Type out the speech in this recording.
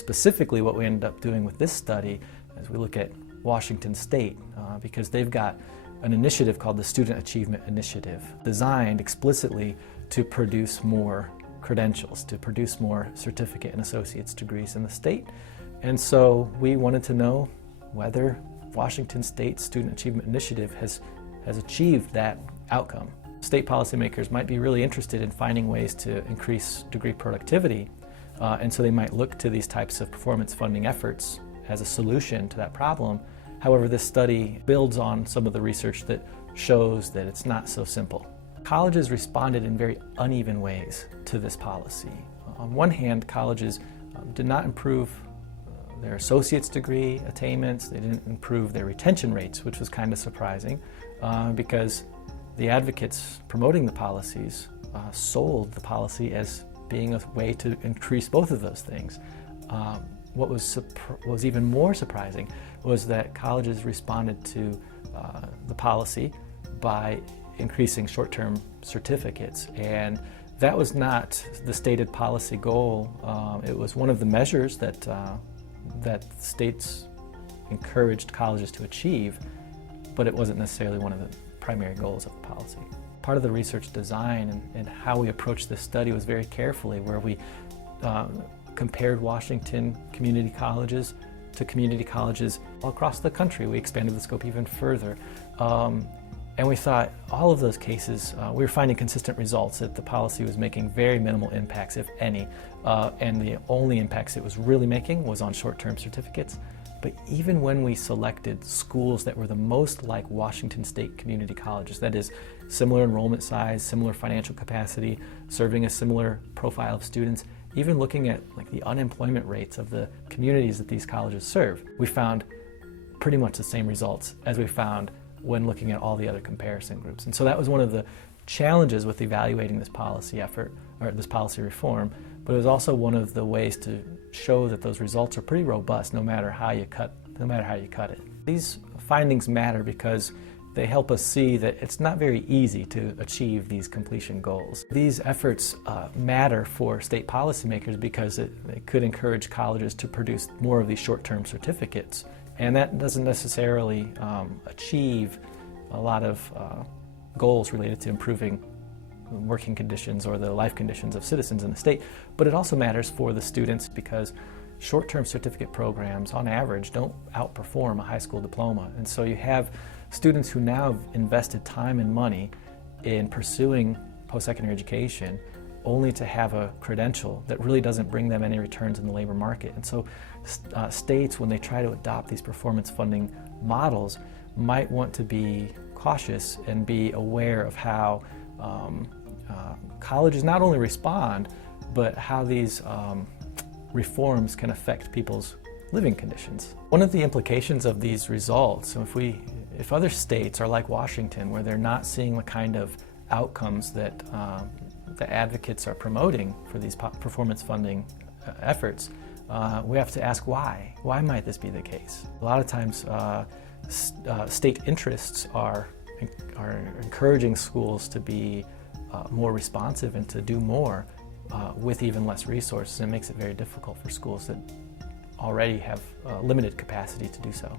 specifically what we ended up doing with this study is we look at Washington State because they've got an initiative called the Student Achievement Initiative, designed explicitly to produce more credentials, to produce more certificate and associate's degrees in the state. And so we wanted to know whether Washington State's Student Achievement Initiative has achieved that outcome. State policymakers might be really interested in finding ways to increase degree productivity, and so they might look to these types of performance funding efforts as a solution to that problem. However, this study builds on some of the research that shows that it's not so simple. Colleges responded in very uneven ways to this policy. On one hand, colleges did not improve their associate's degree attainments. They didn't improve their retention rates, which was kind of surprising because the advocates promoting the policies sold the policy as being a way to increase both of those things. What was even more surprising was that colleges responded to the policy by increasing short-term certificates, and that was not the stated policy goal. It was one of the measures that states encouraged colleges to achieve, but it wasn't necessarily one of the primary goals of the policy. Part of the research design and how we approached this study was very carefully, where we compared Washington community colleges to community colleges all across the country. We expanded the scope even further. And we thought all of those cases, we were finding consistent results that the policy was making very minimal impacts, if any, and the only impacts it was really making was on short-term certificates. But even when we selected schools that were the most like Washington State community colleges, that is, similar enrollment size, similar financial capacity, serving a similar profile of students, even looking at the unemployment rates of the communities that these colleges serve, we found pretty much the same results as we found when looking at all the other comparison groups. And so that was one of the challenges with evaluating this policy effort, or this policy reform, but it was also one of the ways to show that those results are pretty robust no matter how you cut it. These findings matter because they help us see that it's not very easy to achieve these completion goals. These efforts matter for state policymakers because it could encourage colleges to produce more of these short-term certificates. And that doesn't necessarily achieve a lot of goals related to improving working conditions or the life conditions of citizens in the state, but it also matters for the students because short-term certificate programs, on average, don't outperform a high school diploma. And so you have students who now have invested time and money in pursuing post-secondary education only to have a credential that really doesn't bring them any returns in the labor market. And so states, when they try to adopt these performance funding models, might want to be cautious and be aware of how colleges not only respond, but how these reforms can affect people's living conditions. One of the implications of these results, so if other states are like Washington, where they're not seeing the kind of outcomes that the advocates are promoting for these performance funding efforts, we have to ask why. Why might this be the case? A lot of times state interests are encouraging schools to be more responsive and to do more with even less resources, and it makes it very difficult for schools that already have limited capacity to do so.